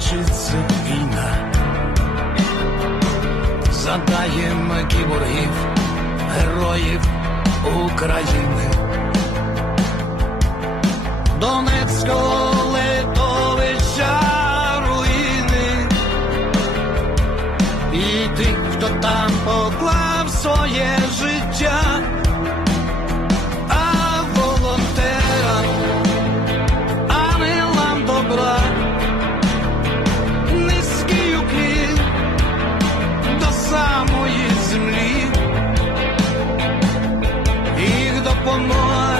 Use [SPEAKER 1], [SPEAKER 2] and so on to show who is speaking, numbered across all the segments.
[SPEAKER 1] Закінчиться війна, задаємо кіборгів, героїв України. Донецького литовища руїни, і тих, хто там поклав своє життя, one more.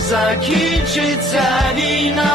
[SPEAKER 2] закінчиться війна,